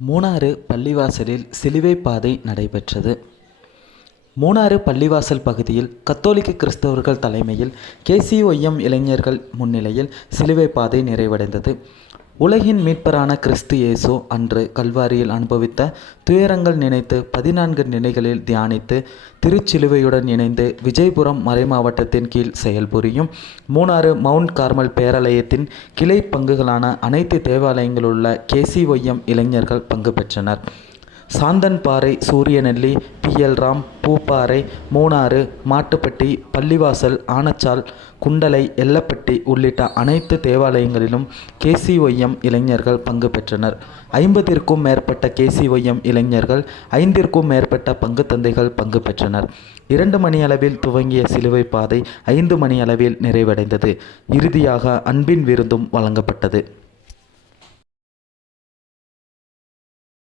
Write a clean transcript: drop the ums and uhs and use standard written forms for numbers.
மூணாறு பள்ளிவாசலில் சிலுவை பாதை நடைபெற்றது. மூணாறு பள்ளிவாசல் பகுதியில் கத்தோலிக்க கிறிஸ்தவர்கள் தலைமையில் KCOM இளைஞர்கள் முன்னிலையில் சிலுவை பாதை நிறைவடைந்தது. உலகின் மீட்பரான கிறிஸ்து இயேசு அன்று கல்வாரியில் அனுபவித்த துயரங்கள் நினைத்து 14 நிலைகளில் தியானித்து திருச்சிலுவையுடன் இணைந்து விஜயபுரம் மறைமாவட்டத்தின் கீழ் செயல்புரியும் மூணாறு மவுண்ட் கார்மல் பேராலயத்தின் கிளை பங்குகளான அனைத்து தேவாலயங்களுள்ள KCOM இளைஞர்கள் பங்கு பெற்றனர். சாந்தன்பாறை, சூரியநெல்லி, PL ராம், பூப்பாறை, மூணாறு, மாட்டுப்பட்டி, பள்ளிவாசல், ஆனச்சால், குண்டலை, எல்லப்பட்டி உள்ளிட்ட அனைத்து தேவாலயங்களிலும் KCOM இளைஞர்கள் பங்கு பெற்றனர். 50க்கும் மேற்பட்ட KCOM இளைஞர்கள், 5ற்கும் மேற்பட்ட பங்கு தந்தைகள் பங்கு பெற்றனர். 2 மணியளவில் துவங்கிய சிலுவை பாதை 5 மணியளவில் நிறைவடைந்தது. இறுதியாக அன்பின் விருந்தும் வழங்கப்பட்டது.